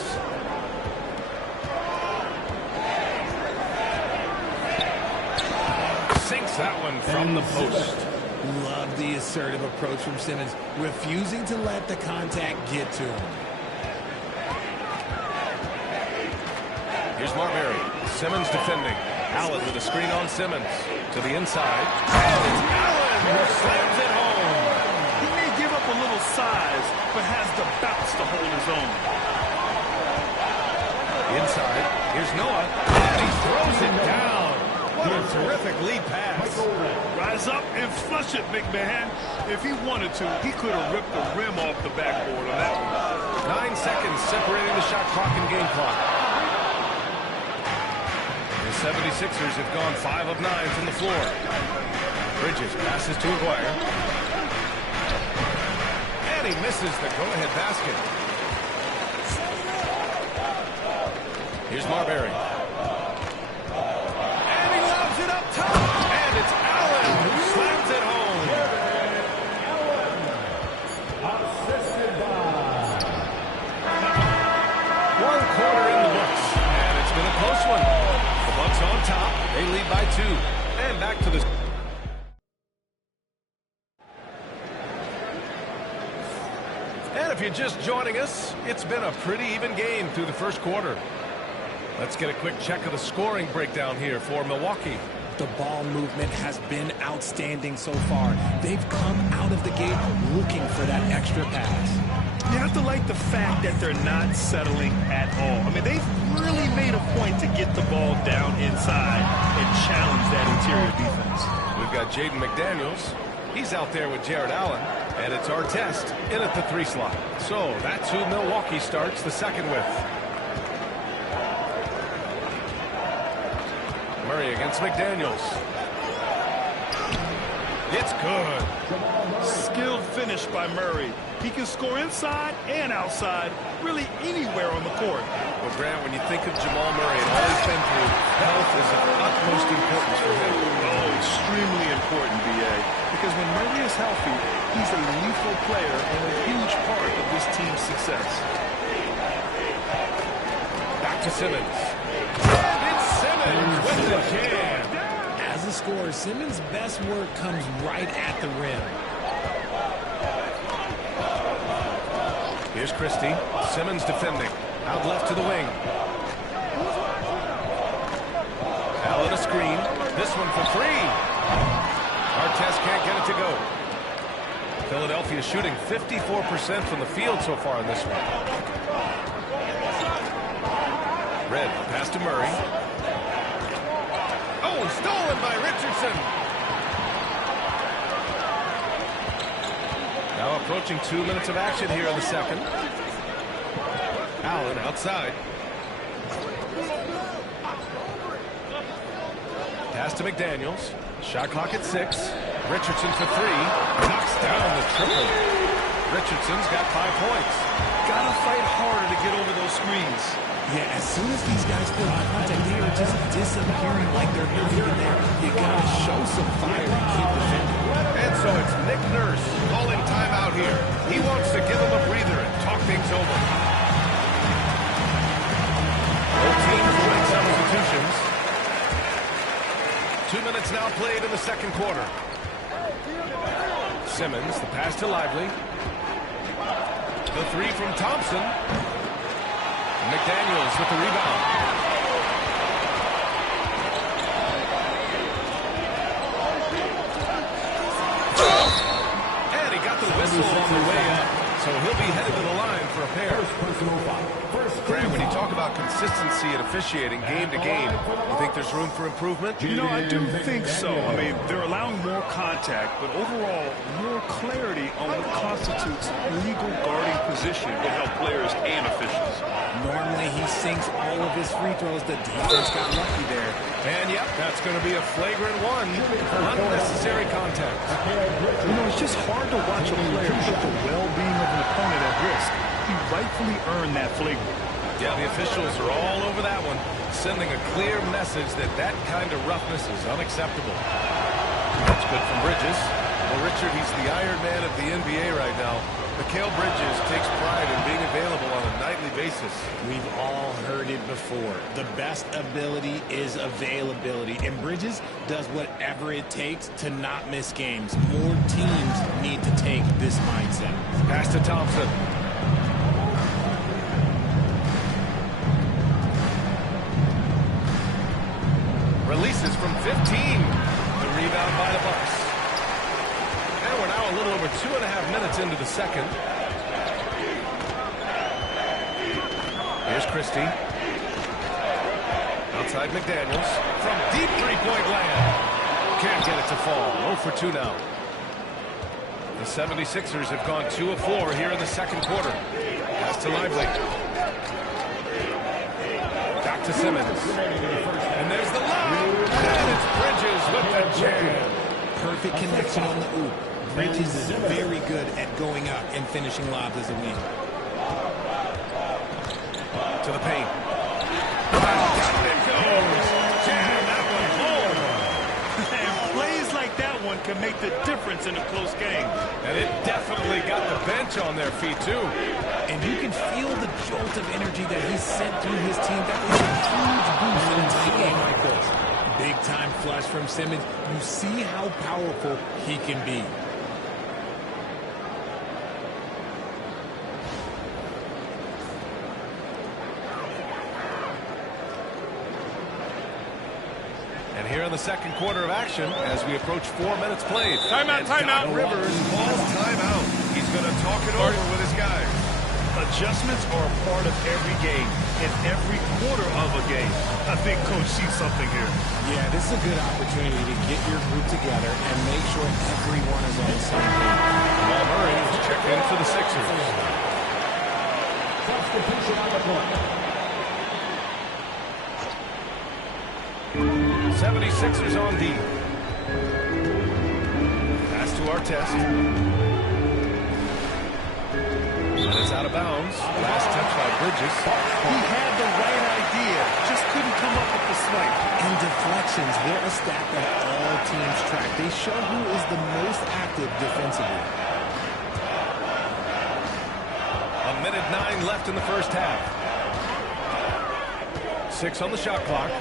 Sinks that one from the post. Love the assertive approach from Simmons, refusing to let the contact get to him. Here's Marbury. Simmons defending. Allen with a screen on Simmons. To the inside. And it's Allen who slams it home. He may give up a little size, but has the bounce to hold his own. Inside. Here's Noah. And he throws it down. What a terrific lead pass. Rise up and flush it, big man. If he wanted to, he could have ripped the rim off the backboard on that one. 9 seconds separating the shot clock and game clock. The 76ers have gone 5 of 9 from the floor. Bridges passes to Aguirre. And he misses the go-ahead basket. Here's Marbury. And he lobs it up top. And it's Allen who slams it home. Assisted by 1 quarter in the books. And it's been a close one. The Bucks on top. They lead by 2. And back to the... And if you're just joining us, it's been a pretty even game through the first quarter. Let's get a quick check of the scoring breakdown here for Milwaukee. The ball movement has been outstanding so far. They've come out of the gate looking for that extra pass. You have to like the fact that they're not settling at all. I mean, they've really made a point to get the ball down inside and challenge that interior defense. We've got Jaden McDaniels. He's out there with Jared Allen. And it's Artest in at the 3 slot. So that's who Milwaukee starts the second with. Murray against McDaniels. It's good. Skilled finish by Murray. He can score inside and outside, really anywhere on the court. Well, Grant, when you think of Jamal Murray and all he's been through, health is of utmost importance for him. Oh, extremely important, B.A. Because when Murray is healthy, he's a lethal player and a huge part of this team's success. Back to Simmons. And it's Simmons with the jam. As a scorer, Simmons' best work comes right at the rim. Here's Christie. Simmons defending. Out left to the wing. Allen a screen. This one for 3. Artest can't get it to go. Philadelphia shooting 54% from the field so far in this one. Red pass to Murray. Oh, stolen by Richardson. Now approaching 2 minutes of action here in the second. Allen outside. Pass to McDaniels. Shot clock at 6. Richardson for 3. Knocks down the triple. Richardson's got 5 points. Gotta fight harder to get over those screens. Yeah, as soon as these guys feel contact, they are just disappearing like they're not even there. You gotta show some fire and keep defending. And so it's Nick Nurse calling timeout here. He wants to give him a breather and talk things over. Both teams will make substitutions. 2 minutes now played in the second quarter. Simmons, the pass to Lively. The 3 from Thompson. McDaniels with the rebound. And he got the whistle on the way up. So he'll be headed to the line for a pair. Grant, when you talk about consistency and officiating game to game, you think there's room for improvement? You know, I do think so. I mean, they're allowing more contact, but overall, more clarity on what constitutes legal guarding position to help players and officials. Normally, he sinks all of his free throws. The defense got lucky there. And, yep, that's going to be a flagrant 1 for unnecessary contact. You know, it's just hard to watch a player put the well-being of an opponent at risk. He rightfully earned that flagrant. Yeah, the officials are all over that one, sending a clear message that that kind of roughness is unacceptable. That's good from Bridges. Well, Richard, he's the Iron Man of the NBA right now. Mikal Bridges takes pride in being available on a nightly basis. We've all heard it before. The best ability is availability. And Bridges does whatever it takes to not miss games. More teams need to take this mindset. Pass to Thompson. Releases from 15. The rebound by the Bucks. And we're now a little over 2.5 minutes into the second. Here's Christie. Outside McDaniels. From deep three-point land. Can't get it to fall. 0 for 2 now. The 76ers have gone 2 of 4 here in the second quarter. Pass to Lively. Back to Simmons. And there's the lob. And it's Bridges with the jam. Perfect connection on the oop. Bridges is very good at going up and finishing lobs as a wing. To the paint. Down it goes. Jam that one home. And plays like that one can make the difference in a close game. And it definitely got the bench on their feet, too. And you can feel the jolt of energy that he sent through his team. That is a huge boost in a tight game like this. Big time flush from Simmons. You see how powerful he can be. And here in the second quarter of action, as we approach 4 minutes played. Timeout, timeout. Doc Rivers calls timeout. He's going to talk it over with his guys. Adjustments are a part of every game, in every quarter of a game. I think Coach sees something here. Yeah, this is a good opportunity to get your group together and make sure everyone is on the same page. Jamal Murray is checked in for the Sixers. Substitution on the court. 76ers on D. Pass to Artest. And it's out of bounds. Last touch by Bridges. He had the right idea, just couldn't come up with the swipe. And deflections, they're a stat that all teams track. They show who is the most active defensively. 1:09 left in the first half. 6 on the shot clock.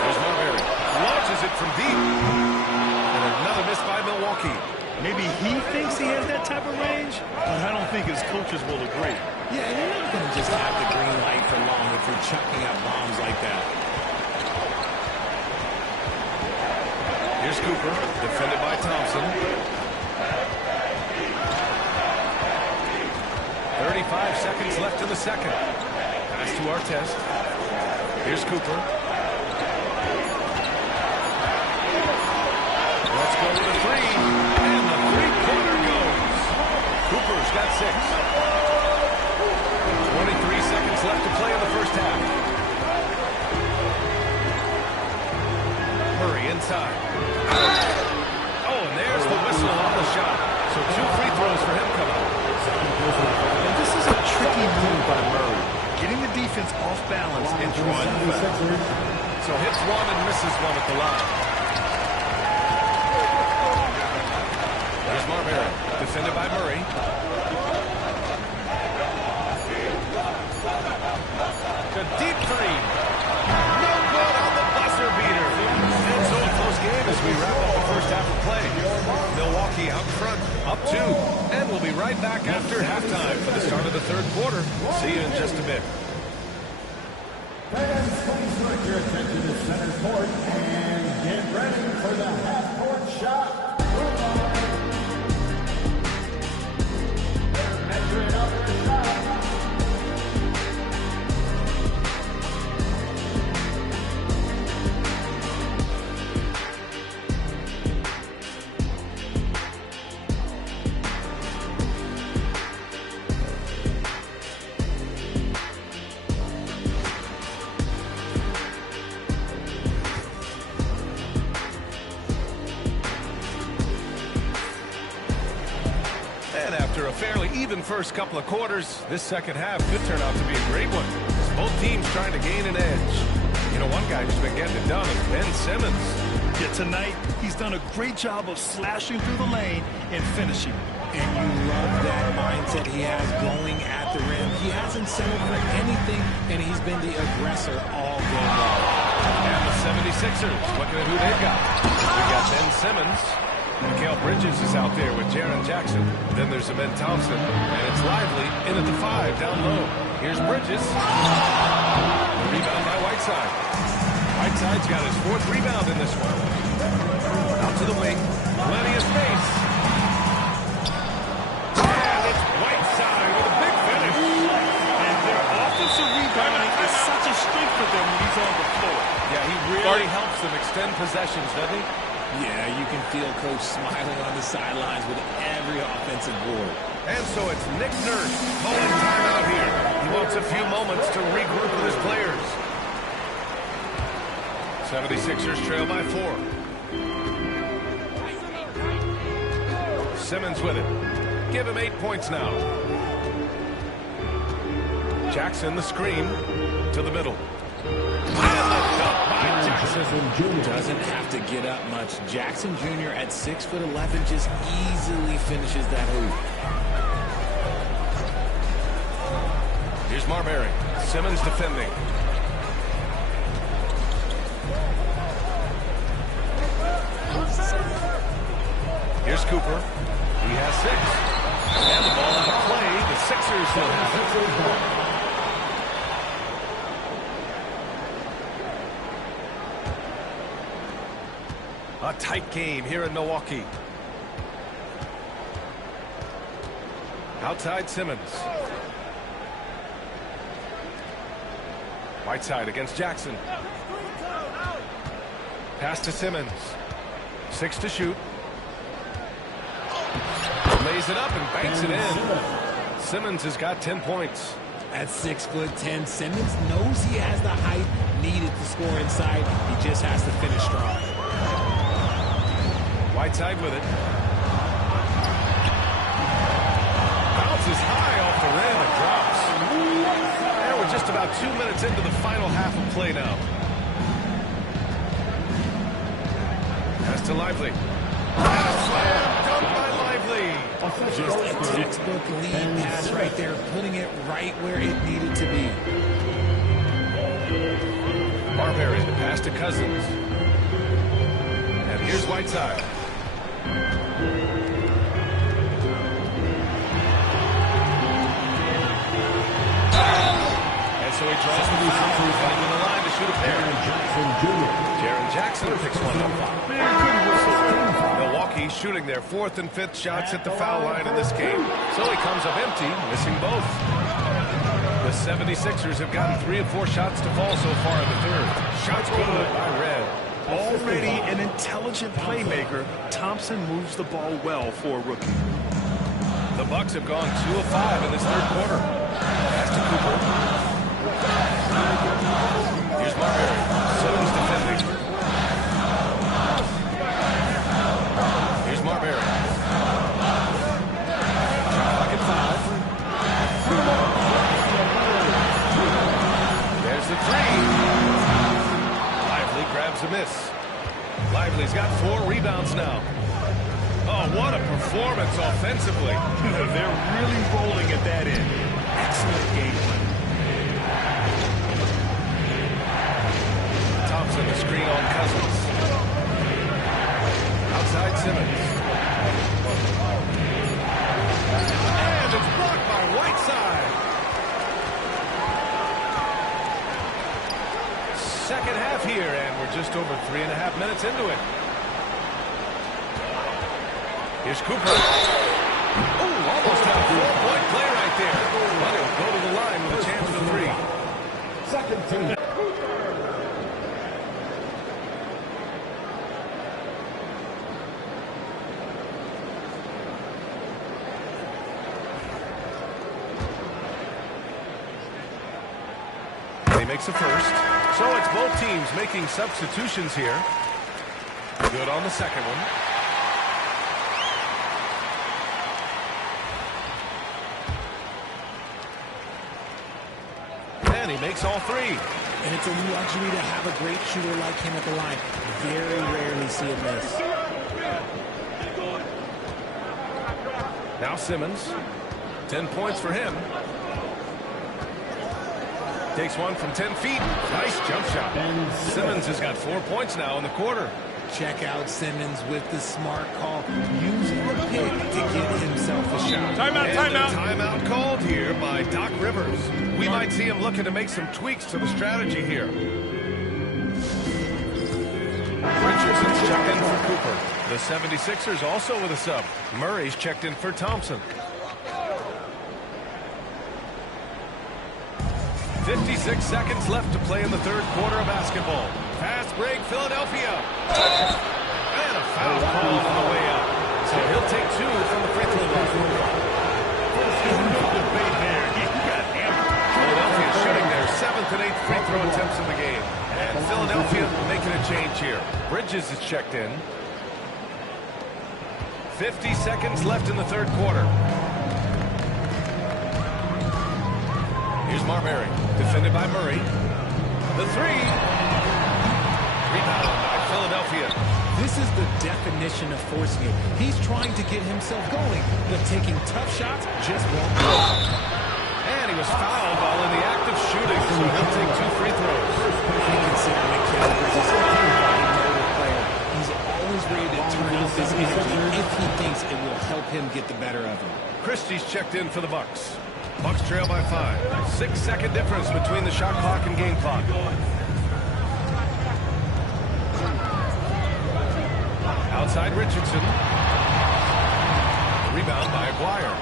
There's Marbury. Launches it from deep. And another miss by Milwaukee. Maybe he thinks he has that type of range, but I don't think his coaches will agree. Yeah, you're not going to just have the green light for long if you're chucking out bombs like that. Here's Cooper, defended by Thompson. 35 seconds left in the second. Pass to Artest. Here's Cooper. Let's go with a three. And the three-pointer goes. Cooper's got 6. 23 seconds left to play in the first half. Murray inside. Oh, and there's the whistle on the shot. So 2 free throws for him come out. And this is a tricky move by Murray, getting the defense off balance and drawing the foul. So hits one and misses one at the line. There's Marbury, defended by Murray. A deep three. No good on the buzzer beater. And so a close game as we wrap up the first half of play. Milwaukee out front, up 2. And we'll be right back after halftime for the start of the third quarter. See you in just a bit. Fans, please direct your attention to center court and get ready for the half-court shot. They're measuring up their shot. After a fairly even first couple of quarters, this second half could turn out to be a great one. As both teams trying to gain an edge. You know, one guy who's been getting it done is Ben Simmons. Yeah, tonight, he's done a great job of slashing through the lane and finishing. And you love that mindset he has going at the rim. He hasn't settled for anything, and he's been the aggressor all game long. And the 76ers, looking at who they've got. We got Ben Simmons. Mikal Bridges is out there with Jaren Jackson. Then there's Ben Thompson. And it's Lively in at the 5 down low. Here's Bridges. The rebound by Whiteside. Whiteside's got his 4th rebound in this one. Out to the wing. Plenty of space. And it's Whiteside with a big finish. And their offensive rebounding is such a strength for them when he's on the floor. Yeah, he really helps them extend possessions, doesn't he? Yeah, you can feel Coach smiling on the sidelines with every offensive board. And so it's Nick Nurse calling timeout here. He wants a few moments to regroup with his players. 76ers trail by 4. Simmons with it. Give him 8 points now. Jackson the screen to the middle. Doesn't have to get up much. Jackson Jr. at 6'11" just easily finishes that hoop. Here's Marbury. Simmons defending. Here's Cooper. He has 6. And the ball out of play. The Sixers will have it. A tight game here in Milwaukee. Outside Simmons. Whiteside against Jackson. Pass to Simmons. 6 to shoot. Lays it up and banks it in. Simmons has got 10 points. At 6'10", Simmons knows he has the height needed to score inside. He just has to finish strong. Whiteside with it. Bounces high off the rim and drops. And we're just about 2 minutes into the final half of play now. Pass to Lively. And a slam dunk by Lively. Just a textbook lead pass right there, putting it right where it needed to be. Marbury, the pass to Cousins. And here's Whiteside. And so he draws the foul, heading to the line to shoot a pair. Jaren Jackson picks one up. Good whistle. Milwaukee shooting their 4th and 5th shots at the foul line in this game. So he comes up empty, missing both. The 76ers have gotten 3 of 4 shots to fall so far in the 3rd. Shots good by Red. Already an intelligent playmaker, Thompson moves the ball well for a rookie. The Bucks have gone 2 of 5 in this 3rd quarter. Pass to Cooper. Here's Marbury. Simmons defending. Here's Marbury. Clock at 5. There's the 3. Lively grabs a miss. Lively's got 4 rebounds now. Oh, what a performance offensively. They're really rolling at that end. Excellent game plan. Thompson, the screen on Cousins. Outside Simmons. And it's blocked by Whiteside. Second half here, and we're just over 3.5 minutes into it. Here's Cooper. Oh, almost a 4-point play right there. But he'll go to the line with a chance for 3. Second team. He makes a first. So it's both teams making substitutions here. Good on the second one. and he makes all three. And it's a luxury to have a great shooter like him at the line. Very rarely see him miss. Now Simmons. 10 points for him. Takes one from 10 feet. Nice jump shot. Simmons has got 4 points now in the quarter. Check out Simmons with the smart call, using the pick to get himself a shot. Timeout called here by Doc Rivers. We might see him looking to make some tweaks to the strategy here. Richardson's checked in for Cooper. The 76ers also with a sub. Murray's checked in for Thompson. 56 seconds left to play in the third quarter of basketball. Fast break, Philadelphia. And a foul call on the way up. So he'll take 2 from the free throw line. No debate there. He got hammered. Philadelphia shooting their 7th and 8th free throw attempts in the game. And Philadelphia making a change here. Bridges is checked in. 50 seconds left in the third quarter. Here's Marbury, defended by Murray. The three. Rebound by Philadelphia. This is the definition of forcing it. He's trying to get himself going, but taking tough shots just won't work. And he was fouled while in the act of shooting, so he'll take 2 free throws. You consider McKell Bridges a motor player. He's always ready to turn up his energy if he thinks it will help him get the better of him. Christie's checked in for the Bucks. Bucks trail by 5. 6-second difference between the shot clock and game clock. Outside Richardson. Rebound by Aguirre.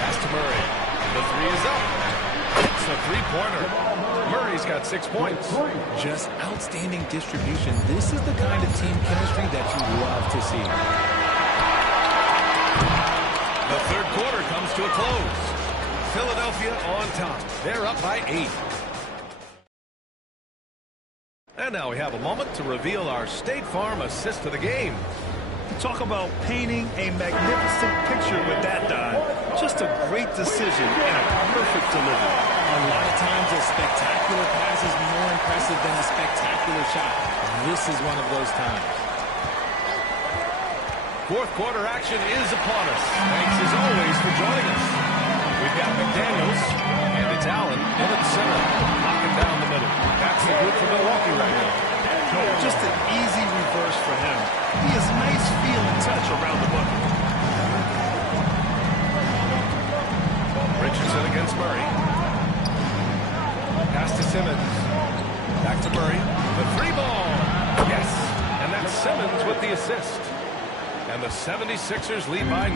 Pass to Murray. The three is up. It's a three-pointer. Murray's got 6 points. Just outstanding distribution. This is the kind of team chemistry that you love to see. The third quarter comes to a close. Philadelphia on top. They're up by 8. And now we have a moment to reveal our State Farm assist of the game. Talk about painting a magnificent picture with that dive. Just a great decision and a perfect delivery. A lot of times a spectacular pass is more impressive than a spectacular shot. This is one of those times. Fourth quarter action is upon us. Thanks as always for joining us. We've got McDaniels, and it's Allen in at center, knocking down the middle. That's the group for Milwaukee right now. Just an easy reverse for him. He has nice feel and touch around the bucket. Richardson against Murray. Pass to Simmons. Back to Murray. The three ball. Yes. And that's Simmons with the assist. And the 76ers lead by 9.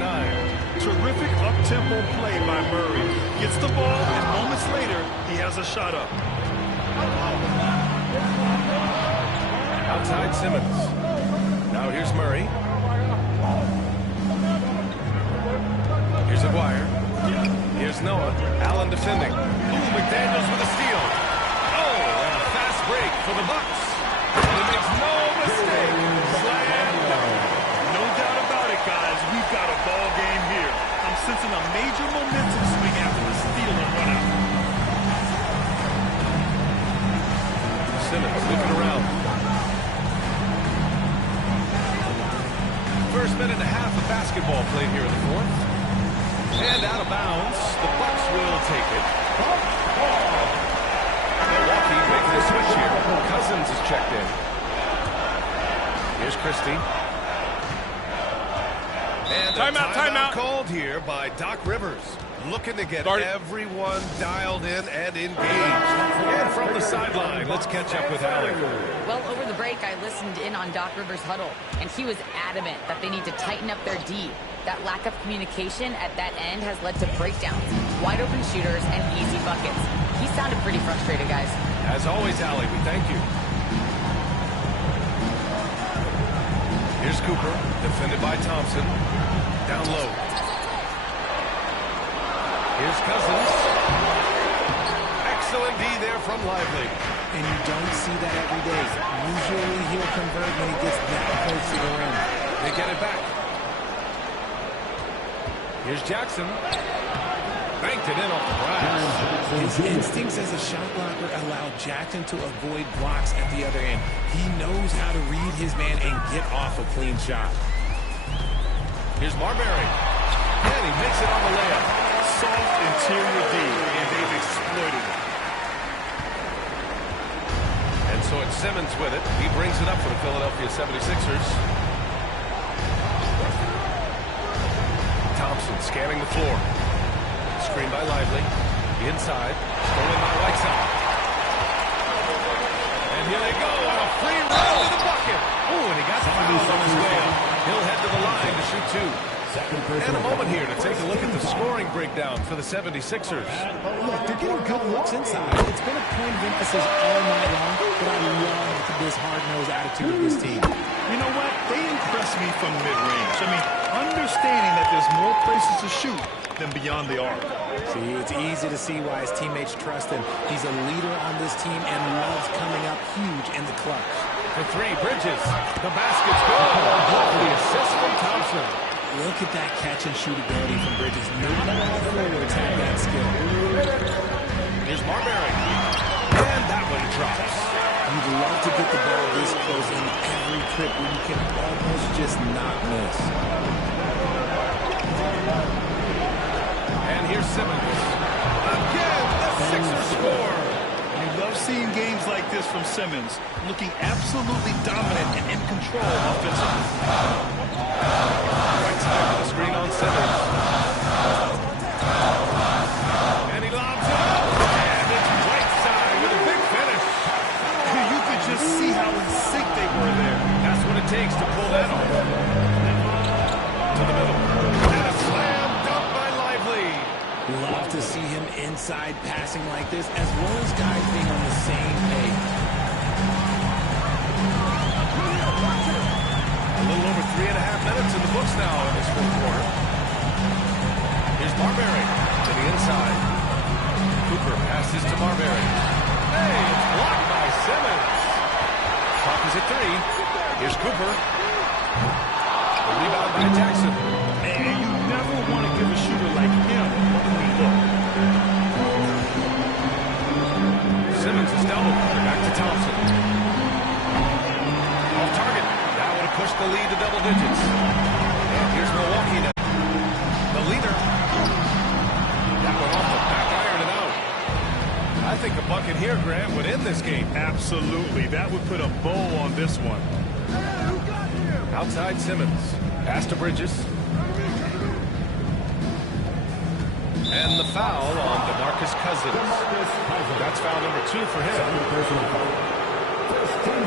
Terrific up-tempo play by Murray. Gets the ball, and moments later, he has a shot up. Outside Simmons. Now here's Murray. Here's Aguirre. Here's Noah. Allen defending. Ooh, McDaniels with a steal. Oh, and a fast break for the Bucks. And he makes no mistake. Slam dunk. No doubt about it, guys. We've got a ball game here. I'm sensing a major momentum swing after the steal and run out. Simmons looking around. First minute and a half of basketball played here in the fourth. And out of bounds. The Bucks will take it. Milwaukee making a switch here. Cousins is checked in. Here's Christie. And a timeout called here by Doc Rivers. Looking to get everyone dialed in and engaged. And from the sideline, let's catch up with Allie. Well, over the break, I listened in on Doc Rivers' huddle, and he was adamant that they need to tighten up their D. That lack of communication at that end has led to breakdowns, wide open shooters, and easy buckets. He sounded pretty frustrated, guys. As always, Allie, we thank you. Here's Cooper, defended by Thompson. Down low. Here's Cousins. Excellent D there from Lively. And you don't see that every day. Usually he'll convert when he gets that close to the rim. They get it back. Here's Jackson. Banked it in off the glass. His instincts as a shot blocker allow Jackson to avoid blocks at the other end. He knows how to read his man and get off a clean shot. Here's Marbury. And he makes it on the layup. Soft interior D, and they've exploited it. And so it's Simmons with it. He brings it up for the Philadelphia 76ers. Thompson scanning the floor. Screen by Lively. Inside. Stolen by Whiteside. And here they go on a free run to the bucket. Oh, and he got fouled on his way up. He'll head to the line to shoot two. And a moment here to take a look at the scoring breakdown for the 76ers. Look, they're getting good looks inside. It's been a point of emphasis all night long, but I love this hard-nosed attitude of this team. You know what? They impress me from mid-range. I mean, understanding that there's more places to shoot than beyond the arc. See, it's easy to see why his teammates trust him. He's a leader on this team and loves coming up huge in the clutch. For three, Bridges. The basket's good. The assist from Thompson. Look at that catch and shoot ability from Bridges. Not all forwards have that skill. Here's Marbury. And that one drops. You'd love to get the ball this close in every trip where you can almost just not miss. And here's Simmons. Again, the Sixers score. You love seeing games like this from Simmons, looking absolutely dominant and in control offensively. Right side with the screen on Simmons. And he lobs it up. And it's right side with a big finish. You could just see how in sync they were there. That's what it takes to pull that off. To the middle. And a slam dunk by Lively. Love to see him inside passing like this, as well as guys being on the same page. A little over 3.5 minutes in the books now in this fourth quarter. Here's Marbury to the inside. Cooper passes to Marbury. Hey, it's blocked by Simmons. Clock is at 3. Here's Cooper. The rebound by Jackson. And you never want to give a shooter like him a clean look. Simmons is doubled. Back to Thompson. Off target. That would have pushed the lead to double digits. And here's Milwaukee now. The leader. That one off the back iron and out. I think a bucket here, Grant, would end this game. Absolutely. That would put a bow on this one. Outside Simmons. Pass to Bridges. And the foul on DeMarcus Cousins. That's foul number 2 for him. Personal foul. First team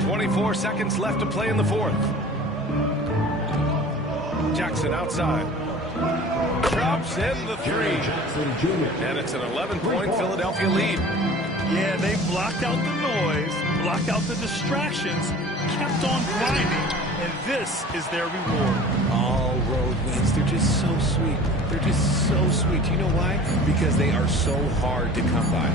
foul. 24 seconds left to play in the fourth. Jackson outside. Drops in the 3. And it's an 11-point Philadelphia lead. Yeah, they blocked out the noise, blocked out the distractions, kept on grinding, and this is their reward. All road wins. They're just so sweet. They're just so sweet. You know why? Because they are so hard to come by.